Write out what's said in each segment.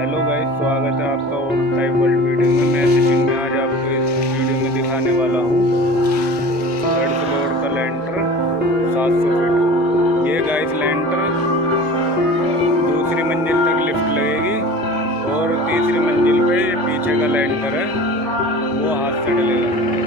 Hello guys, स्वागत है आपका ऑल टाइप वर्ल्ड वीडियो में। मैं सचिन में आज आपको इस वीडियो में दिखाने वाला हूँ थर्ड फ्लोर का लेंटर 700 फीट। ये गाइस लेंटर दूसरी मंजिल तक लिफ्ट लगेगी और तीसरी मंजिल पे पीछे का लेंटर है वो हाथ से डलेगा।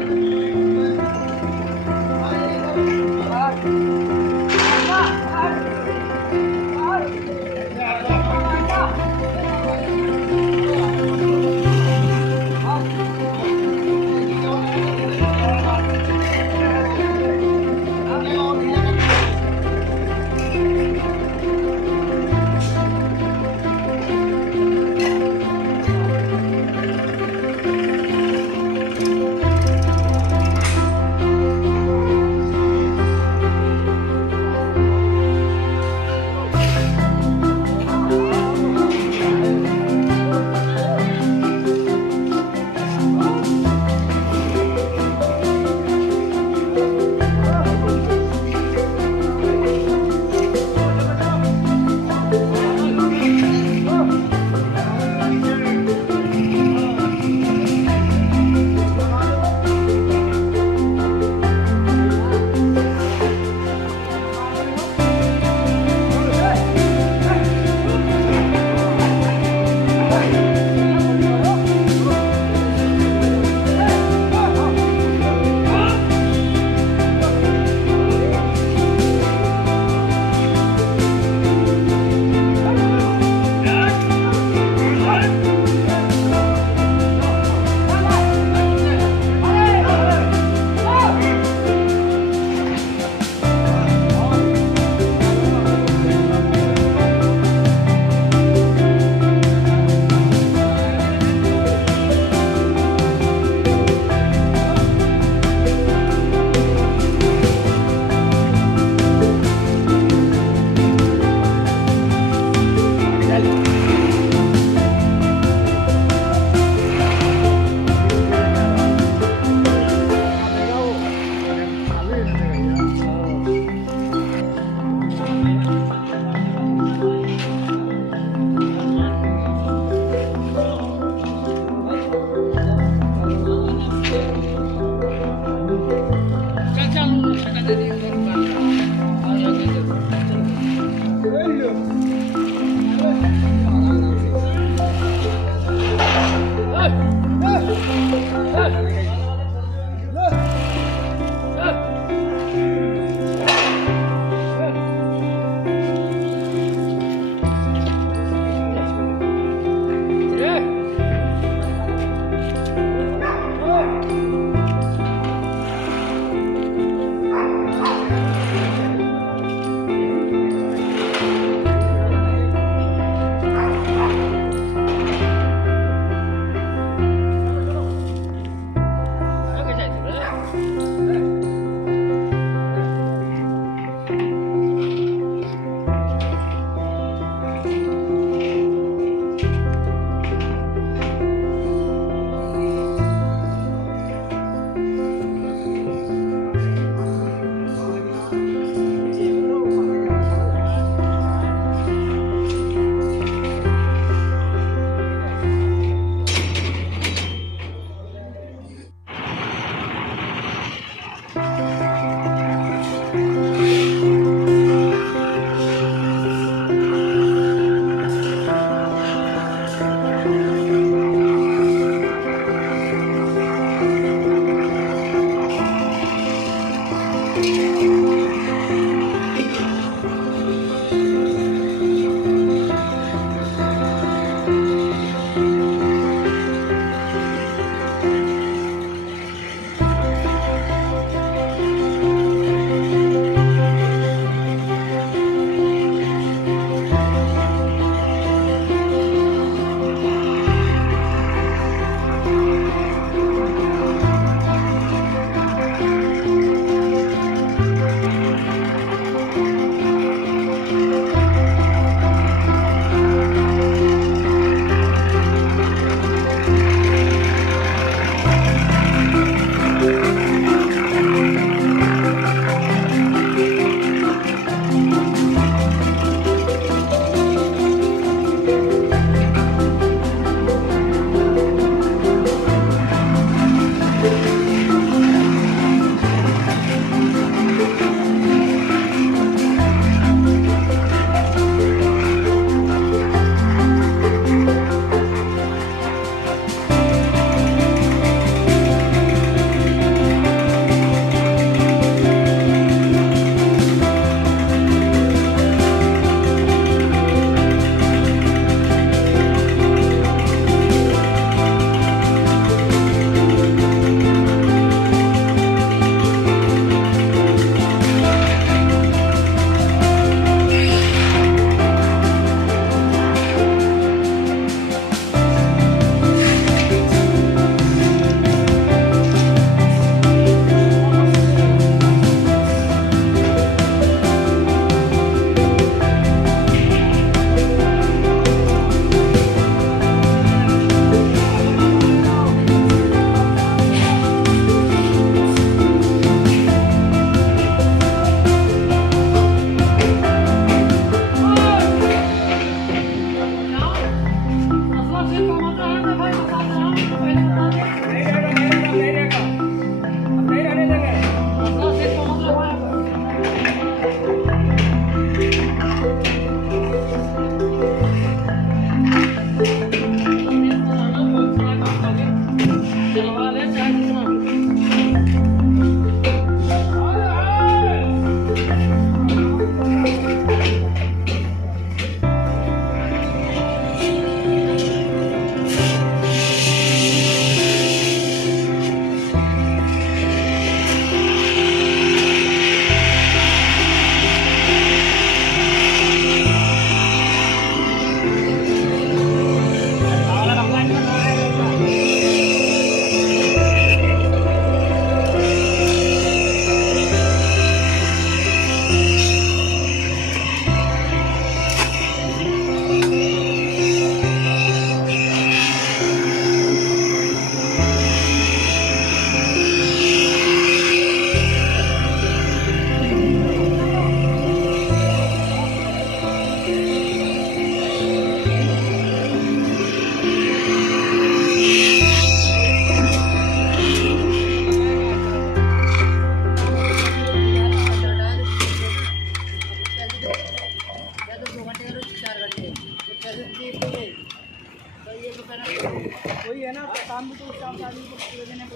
वही है ना, काम भी तो उस काम आदमी को पूरे देने को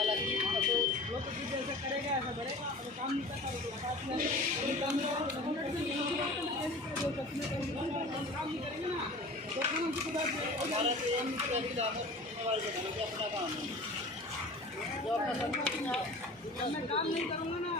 अलग ही तो वो तो जैसे करेगा ऐसा करेगा, अगर काम नहीं करता तो काम नहीं काम नहीं करेंगे ना तो फिर उनकी बात हमारा अपना काम है जो अपना मैं काम नहीं करूँगा ना